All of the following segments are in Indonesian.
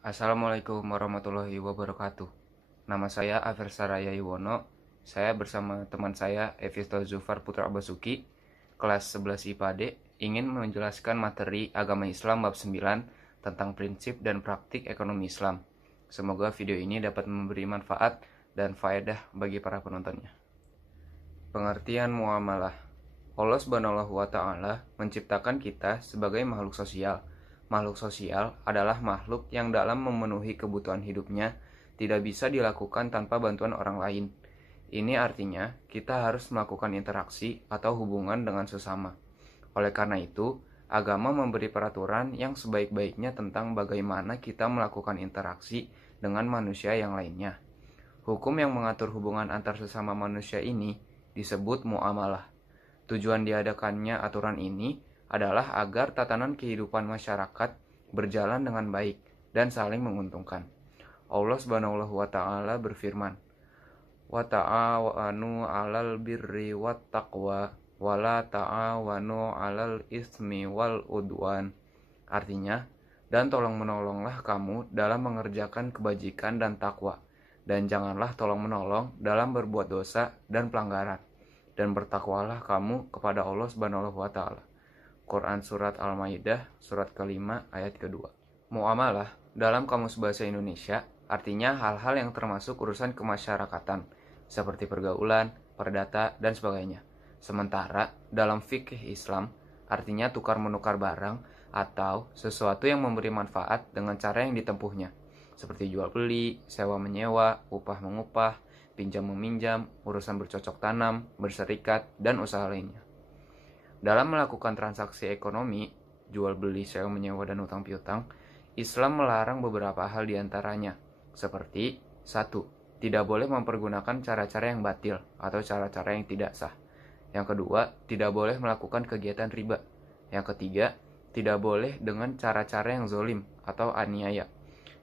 Assalamualaikum warahmatullahi wabarakatuh. Nama saya Aversaraya Iwono. Saya bersama teman saya Evisto Zufar Putra Basuki, kelas 11 IPA D, ingin menjelaskan materi Agama Islam bab 9 tentang prinsip dan praktik ekonomi Islam. Semoga video ini dapat memberi manfaat dan faedah bagi para penontonnya. Pengertian muamalah. Allah Subhanahu wa Ta'ala menciptakan kita sebagai makhluk sosial. Makhluk sosial adalah makhluk yang dalam memenuhi kebutuhan hidupnya tidak bisa dilakukan tanpa bantuan orang lain. Ini artinya kita harus melakukan interaksi atau hubungan dengan sesama. Oleh karena itu, agama memberi peraturan yang sebaik-baiknya tentang bagaimana kita melakukan interaksi dengan manusia yang lainnya. Hukum yang mengatur hubungan antar sesama manusia ini disebut muamalah. Tujuan diadakannya aturan ini adalah agar tatanan kehidupan masyarakat berjalan dengan baik dan saling menguntungkan. Allah Subhanahu wa Ta'ala berfirman, "Wa ta'awanu 'alal birri wat taqwa wa la ta'awanu 'alal ismi wal udwan." Artinya, dan tolong-menolonglah kamu dalam mengerjakan kebajikan dan takwa, dan janganlah tolong-menolong dalam berbuat dosa dan pelanggaran, dan bertakwalah kamu kepada Allah Subhanahu wa Ta'ala. Quran Surat Al-Maidah, surat ke-5, ayat kedua. Muamalah, dalam Kamus Bahasa Indonesia, artinya hal-hal yang termasuk urusan kemasyarakatan, seperti pergaulan, perdata, dan sebagainya. Sementara, dalam fikih Islam, artinya tukar-menukar barang atau sesuatu yang memberi manfaat dengan cara yang ditempuhnya, seperti jual-beli, sewa-menyewa, upah-mengupah, pinjam-meminjam, urusan bercocok tanam, berserikat, dan usaha lainnya. Dalam melakukan transaksi ekonomi, jual beli, sewa menyewa, dan utang piutang, Islam melarang beberapa hal diantaranya, seperti 1. Tidak boleh mempergunakan cara-cara yang batil atau cara-cara yang tidak sah. Yang kedua, tidak boleh melakukan kegiatan riba. Yang ketiga, tidak boleh dengan cara-cara yang zolim atau aniaya.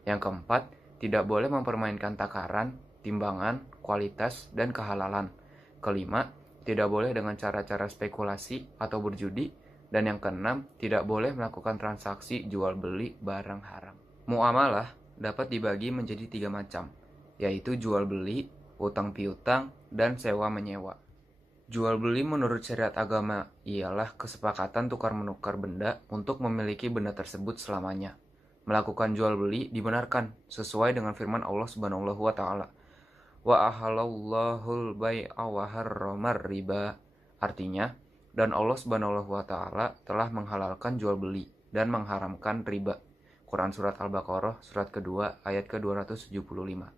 Yang keempat, tidak boleh mempermainkan takaran, timbangan, kualitas, dan kehalalan. Kelima, tidak boleh dengan cara-cara spekulasi atau berjudi. Dan yang keenam, tidak boleh melakukan transaksi jual beli barang haram. Muamalah dapat dibagi menjadi 3 macam, yaitu jual beli, utang piutang, dan sewa menyewa. Jual beli menurut syariat agama ialah kesepakatan tukar-menukar benda untuk memiliki benda tersebut selamanya. Melakukan jual beli dibenarkan sesuai dengan firman Allah Subhanahu wa Ta'ala, "Wa ahallallahul bai'a wa harramar riba." Artinya, dan Allah Subhanahu wa Ta'ala telah menghalalkan jual beli dan mengharamkan riba. Quran Surat Al-Baqarah, surat kedua, ayat ke-275.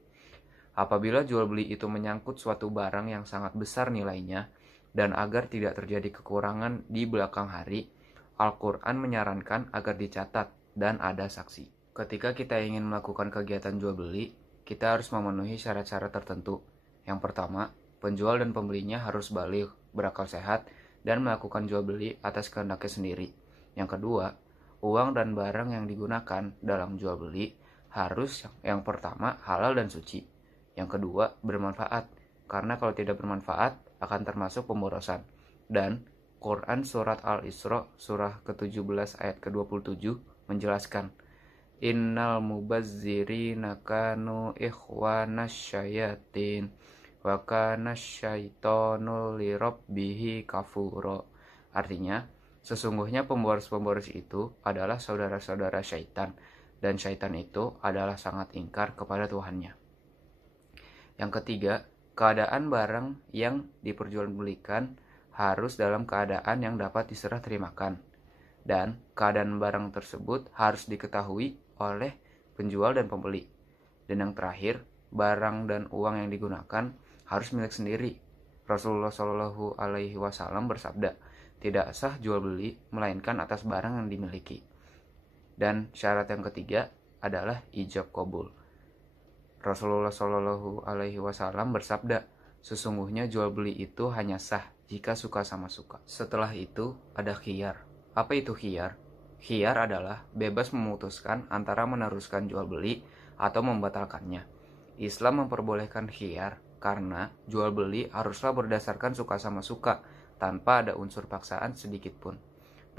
Apabila jual beli itu menyangkut suatu barang yang sangat besar nilainya, dan agar tidak terjadi kekurangan di belakang hari, Al-Quran menyarankan agar dicatat dan ada saksi. Ketika kita ingin melakukan kegiatan jual beli, kita harus memenuhi syarat-syarat tertentu. Yang pertama, penjual dan pembelinya harus baligh, berakal sehat, dan melakukan jual beli atas kehendaknya sendiri. Yang kedua, uang dan barang yang digunakan dalam jual beli harus yang pertama halal dan suci. Yang kedua, bermanfaat, karena kalau tidak bermanfaat akan termasuk pemborosan. Dan Quran Surat Al-Isra, surah ke-17 ayat ke-27 menjelaskan, "Innal mubazzirina kanu ikhwanas syayatin wa kana syaitanu lirabbihi kafura." Artinya, sesungguhnya pemboros-pemboros itu adalah saudara-saudara syaitan, dan syaitan itu adalah sangat ingkar kepada Tuhannya. Yang ketiga, keadaan barang yang diperjualbelikan harus dalam keadaan yang dapat diserah terimakan, dan keadaan barang tersebut harus diketahui oleh penjual dan pembeli. Dan yang terakhir, barang dan uang yang digunakan harus milik sendiri. Rasulullah Shallallahu Alaihi Wasallam bersabda, tidak sah jual beli melainkan atas barang yang dimiliki. Dan syarat yang ketiga adalah ijab qabul. Rasulullah Shallallahu Alaihi Wasallam bersabda, sesungguhnya jual beli itu hanya sah jika suka sama suka. Setelah itu ada khiyar. Apa itu khiyar? Khiyar adalah bebas memutuskan antara meneruskan jual beli atau membatalkannya. Islam memperbolehkan khiyar karena jual beli haruslah berdasarkan suka sama suka tanpa ada unsur paksaan sedikit pun.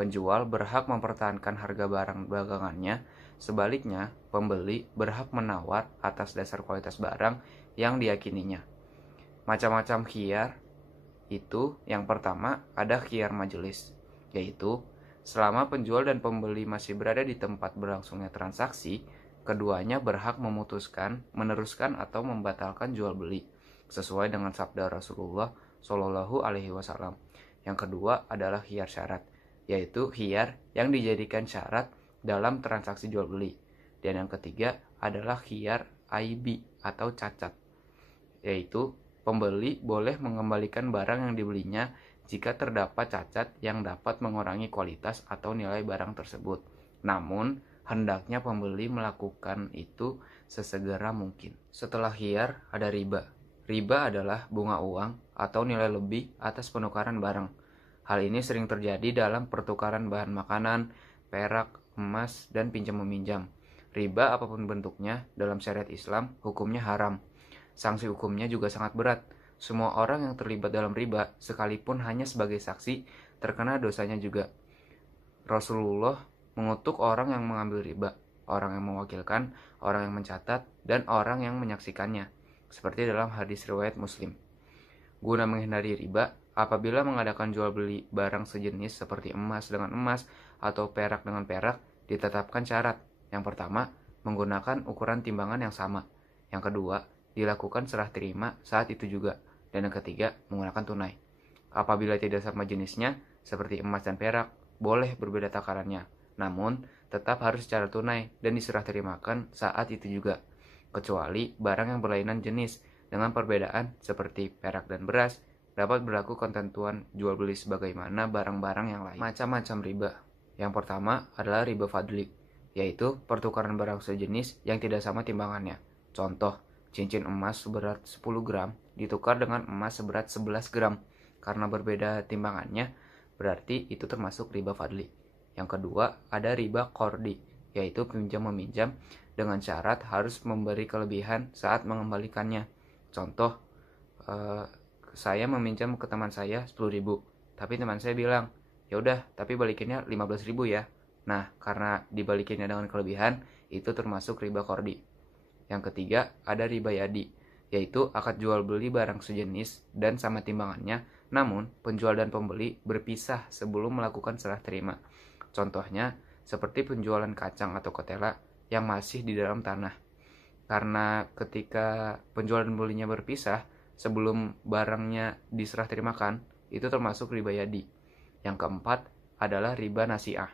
penjual berhak mempertahankan harga barang dagangannya. Sebaliknya, pembeli berhak menawar atas dasar kualitas barang yang diyakininya. Macam-macam khiyar itu, yang pertama ada khiyar majelis, yaitu selama penjual dan pembeli masih berada di tempat berlangsungnya transaksi, keduanya berhak memutuskan, meneruskan atau membatalkan jual beli sesuai dengan sabda Rasulullah Shallallahu Alaihi Wasallam. Yang kedua adalah khiyar syarat, yaitu khiyar yang dijadikan syarat dalam transaksi jual beli. Dan yang ketiga adalah khiyar aibi atau cacat, yaitu pembeli boleh mengembalikan barang yang dibelinya jika terdapat cacat yang dapat mengurangi kualitas atau nilai barang tersebut. Namun, hendaknya pembeli melakukan itu sesegera mungkin. Setelah khiyar, ada riba. Riba adalah bunga uang atau nilai lebih atas penukaran barang. Hal ini sering terjadi dalam pertukaran bahan makanan, perak, emas, dan pinjam-meminjam. Riba apapun bentuknya dalam syariat Islam hukumnya haram. Sanksi hukumnya juga sangat berat. Semua orang yang terlibat dalam riba, sekalipun hanya sebagai saksi, terkena dosanya juga. Rasulullah mengutuk orang yang mengambil riba, orang yang mewakilkan, orang yang mencatat, dan orang yang menyaksikannya, seperti dalam hadis riwayat Muslim. Guna menghindari riba, apabila mengadakan jual beli barang sejenis seperti emas dengan emas atau perak dengan perak, ditetapkan syarat. Yang pertama, menggunakan ukuran timbangan yang sama. Yang kedua, dilakukan serah terima saat itu juga. Dan yang ketiga, menggunakan tunai. Apabila tidak sama jenisnya, seperti emas dan perak, boleh berbeda takarannya. Namun, tetap harus secara tunai dan diserah terimakan saat itu juga. Kecuali barang yang berlainan jenis dengan perbedaan seperti perak dan beras, dapat berlaku ketentuan jual beli sebagaimana barang-barang yang lain. Macam-macam riba. Yang pertama adalah riba fadli, yaitu pertukaran barang sejenis yang tidak sama timbangannya. Contoh, cincin emas seberat 10 gram ditukar dengan emas seberat 11 gram. Karena berbeda timbangannya, berarti itu termasuk riba fadli. Yang kedua, ada riba qardi, yaitu pinjam-meminjam dengan syarat harus memberi kelebihan saat mengembalikannya. Contoh, saya meminjam ke teman saya 10.000, tapi teman saya bilang, ya udah, tapi balikinnya 15.000 ya. Nah, karena dibalikinnya dengan kelebihan, itu termasuk riba qardi. Yang ketiga, ada riba yadi, yaitu akad jual beli barang sejenis dan sama timbangannya, namun penjual dan pembeli berpisah sebelum melakukan serah terima. Contohnya, seperti penjualan kacang atau ketela yang masih di dalam tanah. Karena ketika penjual dan pembelinya berpisah, sebelum barangnya diserah terimakan, itu termasuk riba yadi. Yang keempat adalah riba nasi'ah,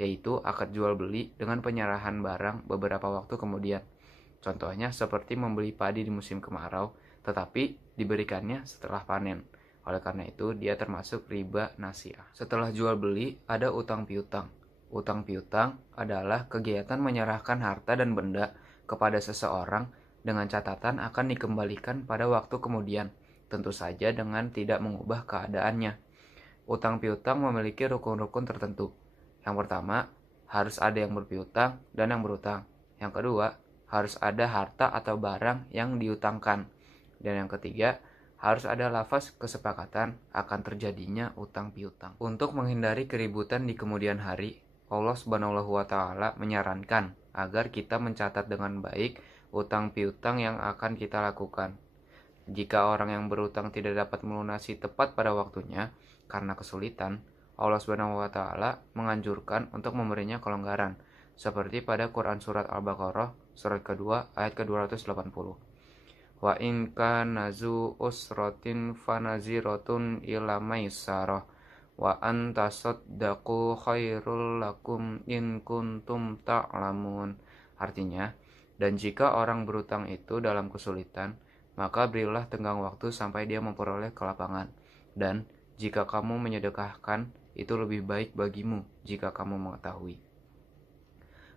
yaitu akad jual beli dengan penyerahan barang beberapa waktu kemudian. Contohnya seperti membeli padi di musim kemarau, tetapi diberikannya setelah panen. Oleh karena itu, dia termasuk riba nasi'ah. Setelah jual beli, ada utang piutang. Utang piutang adalah kegiatan menyerahkan harta dan benda kepada seseorang dengan catatan akan dikembalikan pada waktu kemudian, tentu saja dengan tidak mengubah keadaannya. Utang piutang memiliki rukun-rukun tertentu. Yang pertama, harus ada yang berpiutang dan yang berutang. Yang kedua, harus ada harta atau barang yang diutangkan. Dan yang ketiga, harus ada lafaz kesepakatan akan terjadinya utang piutang. Untuk menghindari keributan di kemudian hari, Allah Subhanahu wa Ta'ala menyarankan agar kita mencatat dengan baik utang piutang yang akan kita lakukan. Jika orang yang berutang tidak dapat melunasi tepat pada waktunya karena kesulitan, Allah Subhanahu wa Ta'ala menganjurkan untuk memberinya kelonggaran, seperti pada Quran surat Al-Baqarah surat kedua ayat ke-280. Wa in kana zu usratin fanaziratun ila maisarah wa an tasaddaqu khairul lakum in kuntum ta'lamun. Artinya, dan jika orang berutang itu dalam kesulitan, maka berilah tenggang waktu sampai dia memperoleh kelapangan. Dan jika kamu menyedekahkan, itu lebih baik bagimu jika kamu mengetahui.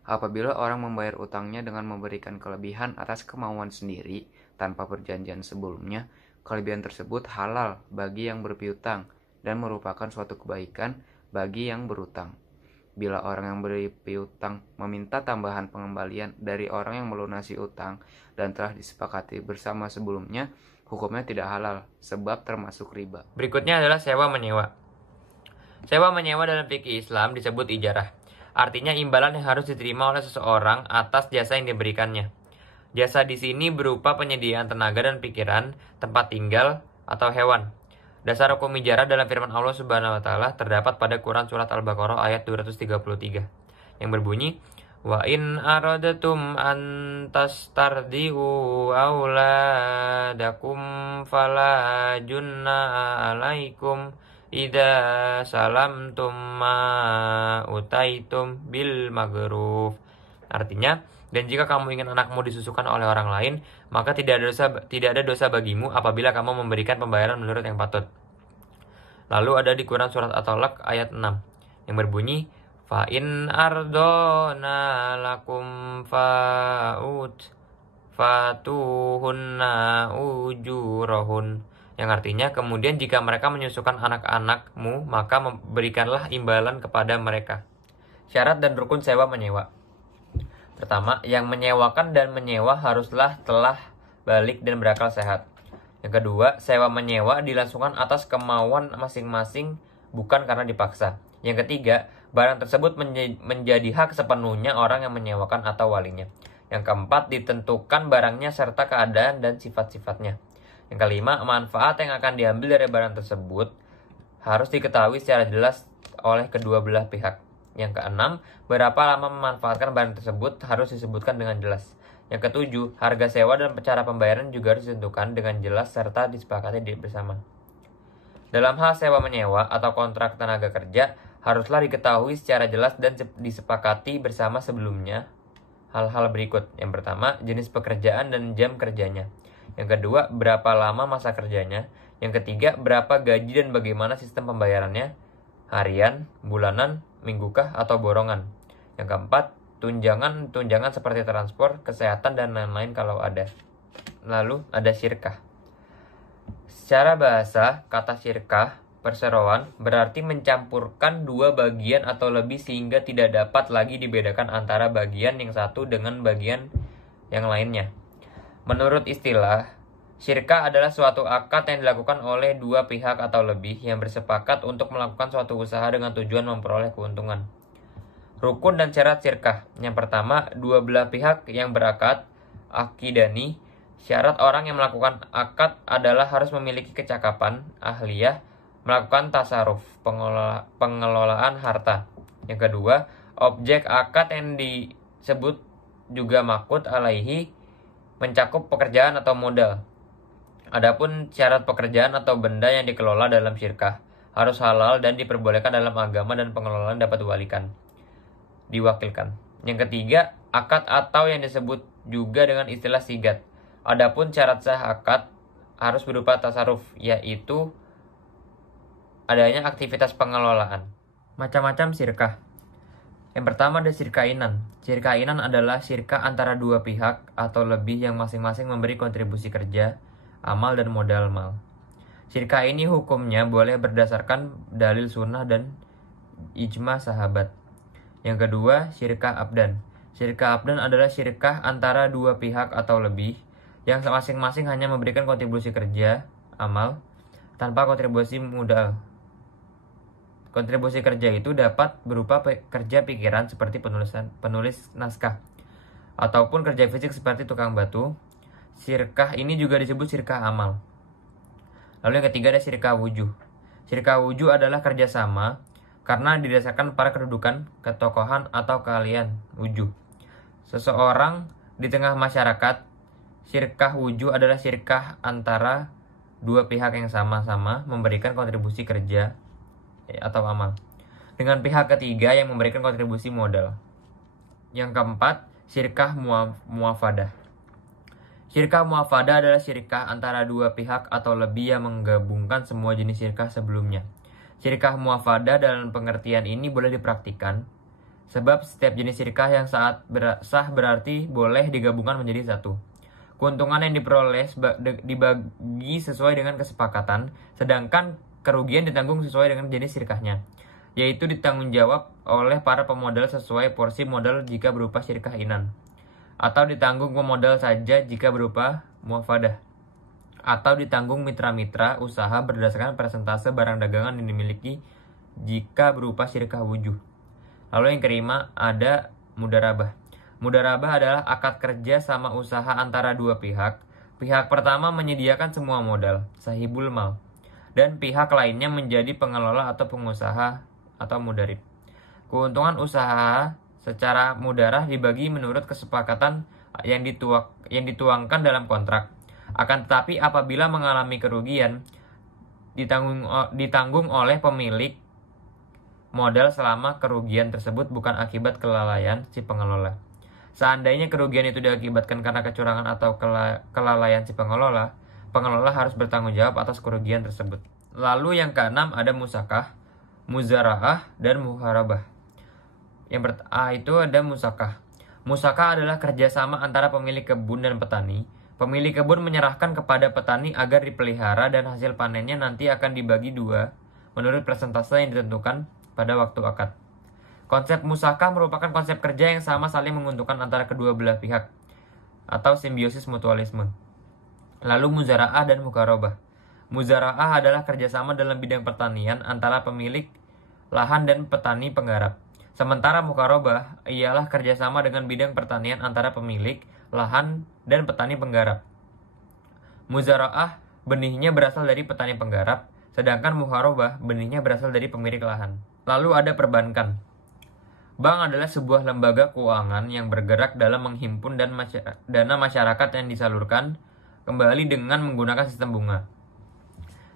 Apabila orang membayar utangnya dengan memberikan kelebihan atas kemauan sendiri tanpa perjanjian sebelumnya, kelebihan tersebut halal bagi yang berpiutang dan merupakan suatu kebaikan bagi yang berutang. Bila orang yang berpiutang meminta tambahan pengembalian dari orang yang melunasi utang dan telah disepakati bersama sebelumnya, hukumnya tidak halal sebab termasuk riba. Berikutnya adalah sewa menyewa. Sewa menyewa dalam fikih Islam disebut ijarah. Artinya imbalan yang harus diterima oleh seseorang atas jasa yang diberikannya. Jasa di sini berupa penyediaan tenaga dan pikiran, tempat tinggal, atau hewan. Dasar hukum ijarah dalam firman Allah Subhanahu wa taala terdapat pada Quran surat Al-Baqarah ayat 233 yang berbunyi, "Wa in aradatum an tastardiu auladakum fala junna alaikum idza salamtum ma utaitum bil magruf." Artinya, dan jika kamu ingin anakmu disusukan oleh orang lain, maka tidak ada dosa bagimu apabila kamu memberikan pembayaran menurut yang patut. Lalu ada di Quran surat At-Talaq ayat 6 yang berbunyi, "Fa in ardona lakum fatuhunna ujurahun." Yang artinya, kemudian jika mereka menyusukan anak-anakmu, maka berikanlah imbalan kepada mereka. Syarat dan rukun sewa menyewa. Pertama, yang menyewakan dan menyewa haruslah telah balik dan berakal sehat. Yang kedua, sewa menyewa dilangsungkan atas kemauan masing-masing, bukan karena dipaksa. Yang ketiga, barang tersebut menjadi hak sepenuhnya orang yang menyewakan atau walinya. Yang keempat, ditentukan barangnya serta keadaan dan sifat-sifatnya. Yang kelima, manfaat yang akan diambil dari barang tersebut harus diketahui secara jelas oleh kedua belah pihak. Yang keenam, berapa lama memanfaatkan barang tersebut harus disebutkan dengan jelas. Yang ketujuh, harga sewa dan cara pembayaran juga harus ditentukan dengan jelas serta disepakati bersama. Dalam hal sewa menyewa atau kontrak tenaga kerja, haruslah diketahui secara jelas dan disepakati bersama sebelumnya hal-hal berikut. Yang pertama, jenis pekerjaan dan jam kerjanya. Yang kedua, berapa lama masa kerjanya. Yang ketiga, berapa gaji dan bagaimana sistem pembayarannya, harian, bulanan, minggukah, atau borongan. Yang keempat, tunjangan seperti transport, kesehatan, dan lain-lain kalau ada. Lalu ada syirkah. Secara bahasa, kata syirkah, perseroan, berarti mencampurkan dua bagian atau lebih sehingga tidak dapat lagi dibedakan antara bagian yang satu dengan bagian yang lainnya. Menurut istilah, syirkah adalah suatu akad yang dilakukan oleh dua pihak atau lebih yang bersepakat untuk melakukan suatu usaha dengan tujuan memperoleh keuntungan. Rukun dan syarat syirkah. Yang pertama, dua belah pihak yang berakad, akidani. Syarat orang yang melakukan akad adalah harus memiliki kecakapan, ahliyah, melakukan tasarruf, pengelolaan harta. Yang kedua, objek akad yang disebut juga maqud alaihi mencakup pekerjaan atau modal. Adapun syarat pekerjaan atau benda yang dikelola dalam syirkah harus halal dan diperbolehkan dalam agama dan pengelolaan dapat diwakilkan. Yang ketiga, akad atau yang disebut juga dengan istilah sigat. Adapun syarat sah akad harus berupa tasarruf, yaitu adanya aktivitas pengelolaan. Macam-macam syirkah. Yang pertama ada syirkah inan. Syirkah inan adalah syirkah antara dua pihak atau lebih yang masing-masing memberi kontribusi kerja, amal, dan modal mal. Syirkah ini hukumnya boleh berdasarkan dalil sunnah dan ijma sahabat. Yang kedua, syirkah abdan. Syirkah abdan adalah syirkah antara dua pihak atau lebih yang masing-masing hanya memberikan kontribusi kerja, amal, tanpa kontribusi modal. Kontribusi kerja itu dapat berupa kerja pikiran seperti penulis naskah, ataupun kerja fisik seperti tukang batu. Syirkah ini juga disebut syirkah amal. Lalu yang ketiga ada syirkah wujuh. Syirkah wujuh adalah kerjasama karena didasarkan pada kedudukan, ketokohan, atau keahlian wujuh seseorang di tengah masyarakat. Syirkah wujuh adalah syirkah antara dua pihak yang sama-sama memberikan kontribusi kerja atau amal dengan pihak ketiga yang memberikan kontribusi modal. Yang keempat, syirkah muafadah. Syirkah muafadah adalah syirkah antara dua pihak atau lebih yang menggabungkan semua jenis syirkah sebelumnya. Syirkah muafadah dalam pengertian ini boleh dipraktikkan sebab setiap jenis syirkah yang sah berarti boleh digabungkan menjadi satu. Keuntungan yang diperoleh dibagi sesuai dengan kesepakatan, sedangkan kerugian ditanggung sesuai dengan jenis syirkahnya, yaitu ditanggung jawab oleh para pemodal sesuai porsi modal jika berupa syirkah inan, atau ditanggung pemodal saja jika berupa muafadah, atau ditanggung mitra-mitra usaha berdasarkan persentase barang dagangan yang dimiliki jika berupa syirkah wujuh. Lalu yang kelima ada mudarabah. Mudarabah adalah akad kerja sama usaha antara dua pihak. Pihak pertama menyediakan semua modal, sahibul mal, dan pihak lainnya menjadi pengelola atau pengusaha atau mudarib. Keuntungan usaha secara mudarah dibagi menurut kesepakatan yang dituangkan dalam kontrak. Akan tetapi apabila mengalami kerugian, ditanggung oleh pemilik modal selama kerugian tersebut bukan akibat kelalaian si pengelola. Seandainya kerugian itu diakibatkan karena kecurangan atau kelalaian si pengelola harus bertanggung jawab atas kerugian tersebut. Lalu yang keenam ada musakah, muzara'ah, dan muharabah. Yang itu ada musakah. Musakah adalah kerjasama antara pemilik kebun dan petani. Pemilik kebun menyerahkan kepada petani agar dipelihara dan hasil panennya nanti akan dibagi dua menurut persentase yang ditentukan pada waktu akad. Konsep musakah merupakan konsep kerja yang sama saling menguntungkan antara kedua belah pihak atau simbiosis mutualisme. Lalu muzara'ah dan mukarobah. Muzara'ah adalah kerjasama dalam bidang pertanian antara pemilik lahan dan petani penggarap. Sementara mukarobah ialah kerjasama dengan bidang pertanian antara pemilik lahan dan petani penggarap. Muzara'ah benihnya berasal dari petani penggarap, sedangkan muharobah benihnya berasal dari pemilik lahan. Lalu ada perbankan. Bank adalah sebuah lembaga keuangan yang bergerak dalam menghimpun dana masyarakat yang disalurkan kembali dengan menggunakan sistem bunga.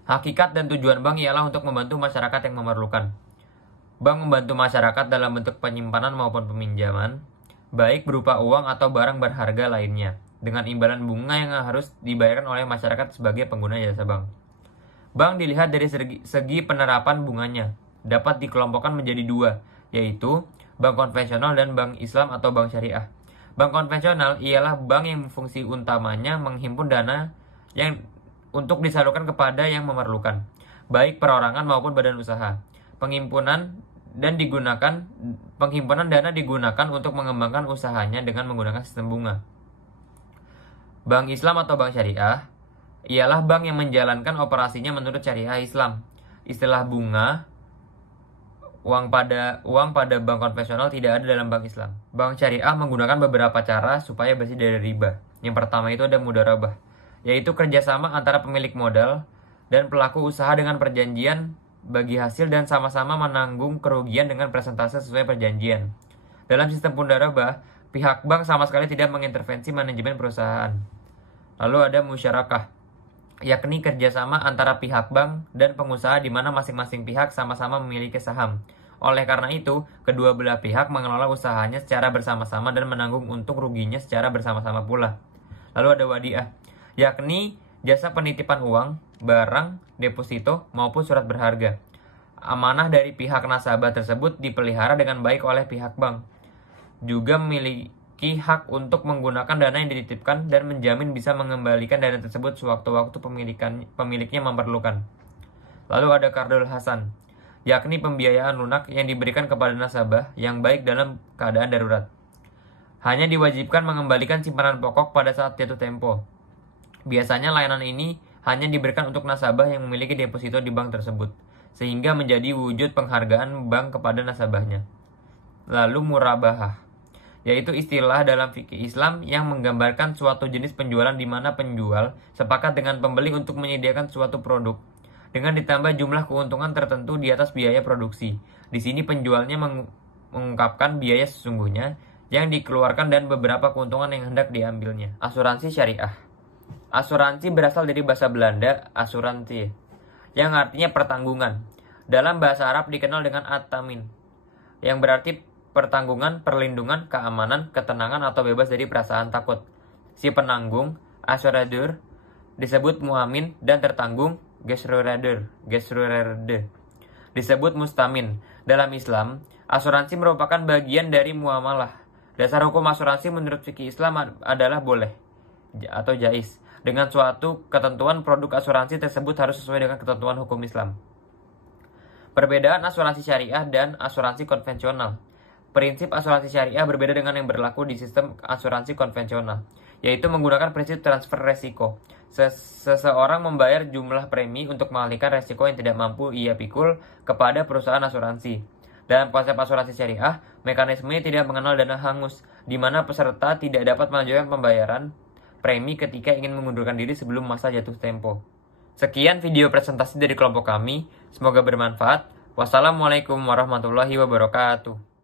Hakikat dan tujuan bank ialah untuk membantu masyarakat yang memerlukan. Bank membantu masyarakat dalam bentuk penyimpanan maupun peminjaman, baik berupa uang atau barang berharga lainnya, dengan imbalan bunga yang harus dibayarkan oleh masyarakat sebagai pengguna jasa bank. Bank dilihat dari segi penerapan bunganya, dapat dikelompokkan menjadi dua, yaitu bank konvensional dan bank Islam atau bank syariah. Bank konvensional ialah bank yang fungsi utamanya menghimpun dana yang untuk disalurkan kepada yang memerlukan, baik perorangan maupun badan usaha. Penghimpunan dana digunakan untuk mengembangkan usahanya dengan menggunakan sistem bunga. Bank Islam atau bank syariah ialah bank yang menjalankan operasinya menurut syariah Islam. Istilah bunga uang pada bank konvensional tidak ada dalam bank Islam. Bank syariah menggunakan beberapa cara supaya bersih dari riba. Yang pertama itu ada mudarabah, yaitu kerjasama antara pemilik modal dan pelaku usaha dengan perjanjian bagi hasil dan sama-sama menanggung kerugian dengan persentase sesuai perjanjian. Dalam sistem mudarabah, pihak bank sama sekali tidak mengintervensi manajemen perusahaan. Lalu ada musyarakah, yakni kerjasama antara pihak bank dan pengusaha di mana masing-masing pihak sama-sama memiliki saham. Oleh karena itu, kedua belah pihak mengelola usahanya secara bersama-sama dan menanggung untung ruginya secara bersama-sama pula. Lalu ada wadiah, yakni jasa penitipan uang, barang, deposito, maupun surat berharga. Amanah dari pihak nasabah tersebut dipelihara dengan baik oleh pihak bank. Juga memiliki hak untuk menggunakan dana yang dititipkan dan menjamin bisa mengembalikan dana tersebut sewaktu-waktu pemiliknya memerlukan. Lalu ada kardul hasan, yakni pembiayaan lunak yang diberikan kepada nasabah yang baik dalam keadaan darurat. Hanya diwajibkan mengembalikan simpanan pokok pada saat jatuh tempo. Biasanya layanan ini hanya diberikan untuk nasabah yang memiliki deposito di bank tersebut, sehingga menjadi wujud penghargaan bank kepada nasabahnya. Lalu murabahah, yaitu istilah dalam fikih Islam yang menggambarkan suatu jenis penjualan di mana penjual sepakat dengan pembeli untuk menyediakan suatu produk dengan ditambah jumlah keuntungan tertentu di atas biaya produksi. Di sini penjualnya mengungkapkan biaya sesungguhnya yang dikeluarkan dan beberapa keuntungan yang hendak diambilnya. Asuransi syariah. Asuransi berasal dari bahasa Belanda asuransi, yang artinya pertanggungan. Dalam bahasa Arab dikenal dengan at-tamin, yang berarti pertanggungan, perlindungan, keamanan, ketenangan atau bebas dari perasaan takut. Si penanggung, asuradur, disebut muamin, dan tertanggung, gesrurade, disebut mustamin. Dalam Islam, asuransi merupakan bagian dari muamalah. Dasar hukum asuransi menurut fikih Islam adalah boleh atau jais. Dengan suatu ketentuan, produk asuransi tersebut harus sesuai dengan ketentuan hukum Islam. Perbedaan asuransi syariah dan asuransi konvensional. Prinsip asuransi syariah berbeda dengan yang berlaku di sistem asuransi konvensional. yaitu menggunakan prinsip transfer resiko. Seseorang membayar jumlah premi untuk mengalihkan resiko yang tidak mampu ia pikul kepada perusahaan asuransi. Dalam konsep asuransi syariah, mekanismenya tidak mengenal dana hangus, di mana peserta tidak dapat melanjutkan pembayaran premi ketika ingin mengundurkan diri sebelum masa jatuh tempo. Sekian video presentasi dari kelompok kami, semoga bermanfaat. Wassalamualaikum warahmatullahi wabarakatuh.